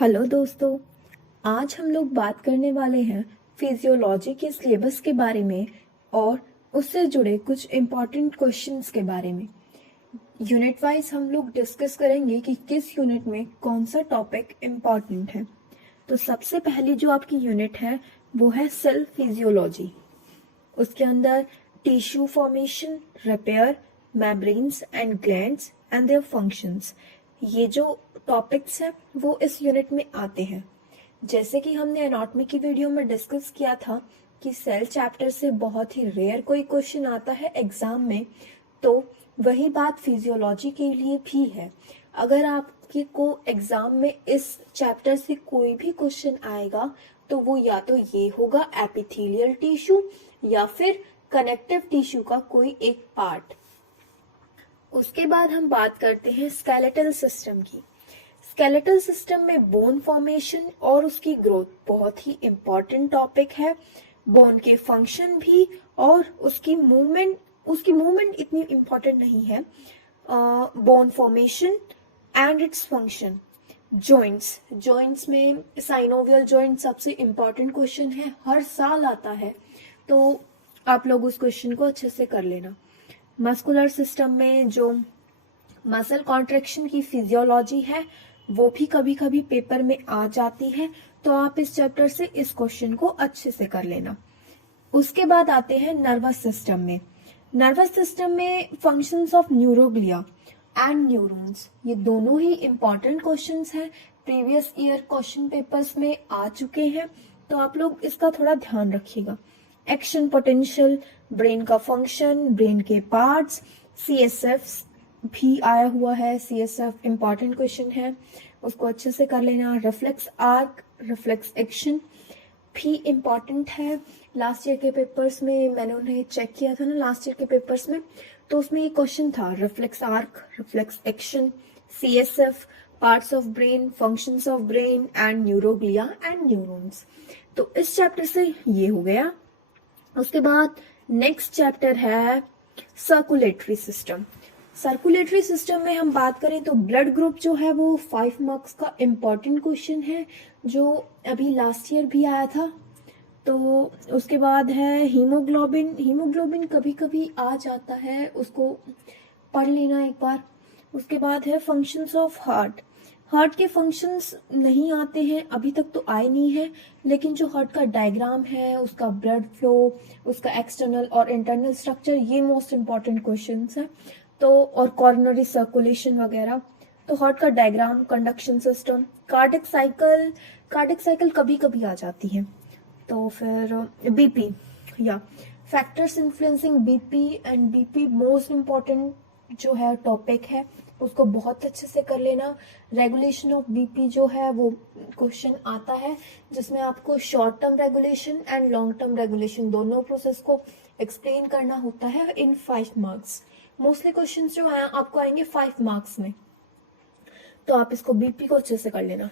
Hello दोस्तों, आज हम लोग बात करने वाले हैं फिजियोलॉजी के सिलेबस के बारे में और उससे जुड़े कुछ इम्पॉर्टेंट क्वेश्चंस के बारे में। यूनिट वाइज हम लोग डिस्कस करेंगे कि किस यूनिट में कौन सा टॉपिक इम्पॉर्टेंट है। तो सबसे पहली जो आपकी यूनिट है वो है सेल फिजियोलॉजी। उसके अंदर tissue formation, repair, membranes and glands and their functions, ये जो टॉपिक्स हैं वो इस यूनिट में आते हैं। जैसे कि हमने एनाटॉमी की वीडियो में डिस्कस किया था कि सेल चैप्टर से बहुत ही रेयर कोई क्वेश्चन आता है एग्जाम में, तो वही बात फिजियोलॉजी के लिए भी है। अगर आपके को एग्जाम में इस चैप्टर से कोई भी क्वेश्चन आएगा तो वो या तो ये होगा एपिथेलियल टिश्यू या फिर कनेक्टिव टिश्यू का कोई एक पार्ट। उसके बाद हम बात करते हैं स्केलेटल सिस्टम की। स्केलेटल सिस्टम में बोन फॉर्मेशन और उसकी ग्रोथ बहुत ही इम्पॉर्टेंट टॉपिक है। बोन के फंक्शन भी और उसकी मूवमेंट इतनी इम्पॉर्टेंट नहीं है। Bone formation and its function. Joints में साइनोवियल जॉइंट सबसे इम्पॉर्टेंट क्वेश्चन है, हर साल आता है, तो आप लोग उस क्वेश्चन को अच्छे से कर लेना। मस्कुलर सिस्टम में जो मसल कॉन्ट्रैक्शन की फिजियोलॉजी है वो भी कभी कभी पेपर में आ जाती है, तो आप इस चैप्टर से इस क्वेश्चन को अच्छे से कर लेना। उसके बाद आते हैं नर्वस सिस्टम में। नर्वस सिस्टम में functions of neuroglia and neurons, ये दोनों ही इम्पॉर्टेंट क्वेश्चंस हैं, प्रीवियस ईयर क्वेश्चन पेपर्स में आ चुके हैं, तो आप लोग इसका थोड़ा ध्यान रखिएगा। एक्शन पोटेंशियल, ब्रेन का फंक्शन, ब्रेन के पार्ट्स, सीएसएफ भी आया हुआ है, सीएसएफ इम्पॉर्टेंट क्वेश्चन है, उसको अच्छे से कर लेना। रिफ्लेक्स आर्क, रिफ्लेक्स एक्शन भी इम्पॉर्टेंट है। लास्ट ईयर के पेपर्स में मैंने उन्हें चेक किया था ना, लास्ट ईयर के पेपर्स में, तो उसमें ये क्वेश्चन था reflex arc, reflex action, CSF, parts of brain, functions of brain and neuroglia and neurons. तो इस चैप्टर से ये हो गया। उसके बाद नेक्स्ट चैप्टर है सर्कुलेटरी सिस्टम। सर्कुलेटरी सिस्टम में हम बात करें तो ब्लड ग्रुप जो है वो 5 मार्क्स का इम्पॉर्टेंट क्वेश्चन है, जो अभी लास्ट ईयर भी आया था। तो उसके बाद है हीमोग्लोबिन कभी कभी आ जाता है, उसको पढ़ लेना एक बार। उसके बाद है फंक्शंस ऑफ हार्ट के फंक्शंस नहीं आते हैं, अभी तक तो आए नहीं है, लेकिन जो हार्ट का डायग्राम है, उसका ब्लड फ्लो, उसका एक्सटर्नल और इंटरनल स्ट्रक्चर, ये मोस्ट इम्पॉर्टेंट क्वेश्चंस है। तो और कॉर्नरी सर्कुलेशन वगैरह, तो हार्ट का diagram, conduction system, cardiac cycle कभी कभी आ जाती है। तो फिर बीपी या factors influencing BP and BP most important जो है टॉपिक है, उसको बहुत अच्छे से कर लेना। रेगुलेशन ऑफ बीपी जो है वो क्वेश्चन आता है, जिसमें आपको short term regulation and long term regulation दोनों प्रोसेस को एक्सप्लेन करना होता है इन 5 मार्क्स। मोस्टली क्वेश्चंस जो है आपको आएंगे 5 मार्क्स में, तो आप इसको बीपी को अच्छे से कर लेना।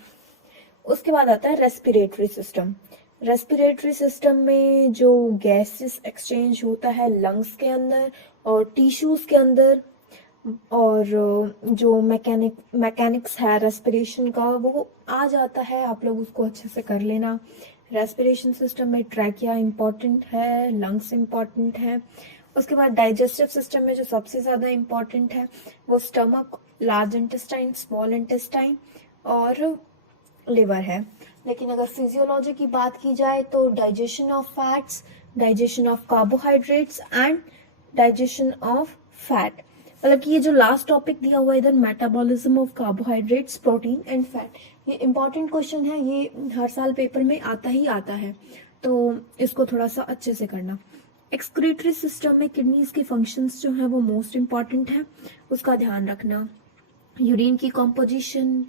उसके बाद आता है रेस्पिरेटरी सिस्टम। रेस्पिरेटरी सिस्टम में जो गैसेस एक्सचेंज होता है लंग्स के अंदर और टिश्यूज के अंदर, और जो मैकेनिक्स है रेस्पिरेशन का वो आ जाता है, आप लोग उसको अच्छे से कर लेना। रेस्पिरेशन सिस्टम में ट्रैकिया इम्पॉर्टेंट है, लंग्स इम्पॉर्टेंट है। उसके बाद डाइजेस्टिव सिस्टम में जो सबसे ज्यादा इम्पॉर्टेंट है वो stomach, large intestine, small intestine और लिवर है। लेकिन अगर फिजियोलॉजी की बात की जाए तो digestion of fats, digestion of carbohydrates and digestion of fat, मतलब कि ये जो लास्ट टॉपिक दिया हुआ है इधर, metabolism of carbohydrates, protein and fat, ये इंपॉर्टेंट क्वेश्चन है, ये हर साल पेपर में आता ही आता है, तो इसको थोड़ा सा अच्छे से करना। एक्सक्रीटरी सिस्टम में किडनीज के फंक्शंस जो है वो मोस्ट इम्पॉर्टेंट है, उसका ध्यान रखना। यूरिन की कॉम्पोजिशन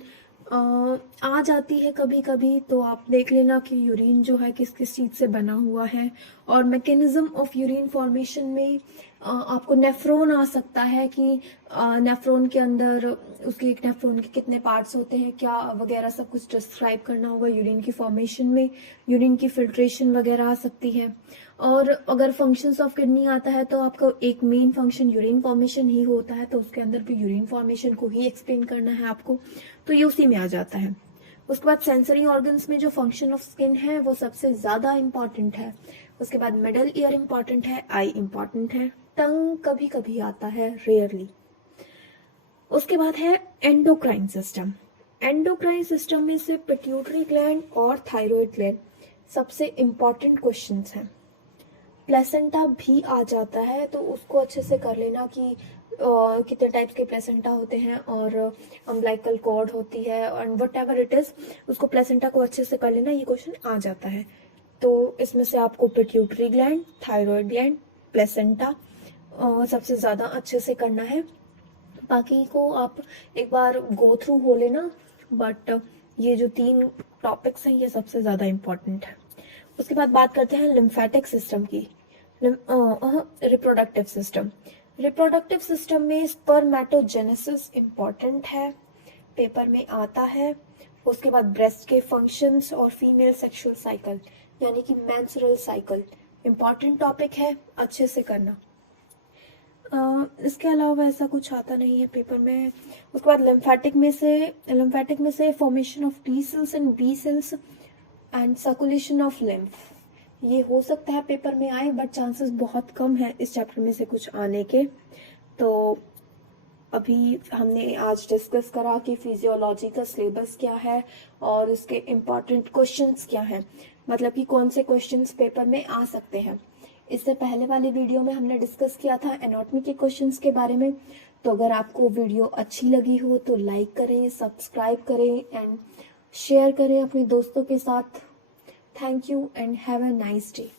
आ जाती है कभी कभी, तो आप देख लेना कि यूरिन जो है किस किस चीज से बना हुआ है। और मैकेनिज्म ऑफ यूरिन फॉर्मेशन में आपको नेफ्रॉन आ सकता है कि नेफ्रॉन के अंदर उसके एक नेफ्रॉन के कितने पार्ट्स होते हैं क्या वगैरह, सब कुछ डिस्क्राइब करना होगा यूरिन की फॉर्मेशन में। यूरिन की फिल्ट्रेशन वगैरह आ सकती है। और अगर फंक्शंस ऑफ किडनी आता है तो आपका एक मेन फंक्शन यूरिन फॉर्मेशन ही होता है, तो उसके अंदर भी यूरिन फॉर्मेशन को ही एक्सप्लेन करना है आपको, तो ये उसी में आ जाता है। उसके बाद सेंसरी ऑर्गन्स में जो फंक्शन ऑफ स्किन है वो सबसे ज्यादा इंपॉर्टेंट है। उसके बाद मिडल ईयर इंपॉर्टेंट है, आई इंपॉर्टेंट है, टंग कभी कभी आता है, रेयरली। उसके बाद है एंडोक्राइन सिस्टम। एंडोक्राइन सिस्टम में से पिट्यूटरी ग्लैंड और थायराइड ग्लैंड सबसे इंपॉर्टेंट क्वेश्चंस हैं। प्लेसेंटा भी आ जाता है, तो उसको अच्छे से कर लेना कि कितने टाइप्स के प्लेसेंटा होते हैं और अम्बिलिकल कॉर्ड होती है और वट एवर इट इज, उसको प्लेसेंटा को अच्छे से कर लेना, ये क्वेश्चन आ जाता है। तो इसमें से आपको pituitary gland, thyroid gland, placenta सबसे ज्यादा अच्छे से करना है। बाकी को आप एक बार गो थ्रू हो लेना, बट ये जो 3 टॉपिक्स हैं ये सबसे ज्यादा इंपॉर्टेंट है। उसके बाद बात करते हैं लिम्फेटिक सिस्टम की। Reproductive system. रिप्रोडक्टिव सिस्टम में स्पर्मेटोजेनेसिस इंपॉर्टेंट है, पेपर में आता है। उसके बाद ब्रेस्ट के फंक्शंस और फीमेल सेक्सुअल साइकिल यानी कि मेंस्ट्रुअल साइकिल इंपॉर्टेंट टॉपिक है, अच्छे से करना। इसके अलावा ऐसा कुछ आता नहीं है पेपर में। उसके बाद लिम्फेटिक में से formation of T cells and B cells and circulation of lymph, ये हो सकता है पेपर में आए, बट चांसेस बहुत कम है इस चैप्टर में से कुछ आने के। तो अभी हमने आज डिस्कस करा कि फिजियोलॉजी का सिलेबस क्या है और इसके इम्पोर्टेंट क्वेश्चंस क्या हैं, मतलब कि कौन से क्वेश्चंस पेपर में आ सकते हैं। इससे पहले वाली वीडियो में हमने डिस्कस किया था एनाटॉमी के क्वेश्चंस के बारे में। तो अगर आपको वीडियो अच्छी लगी हो तो लाइक करें, सब्सक्राइब करें एंड शेयर करें अपने दोस्तों के साथ। Thank you and have a nice day.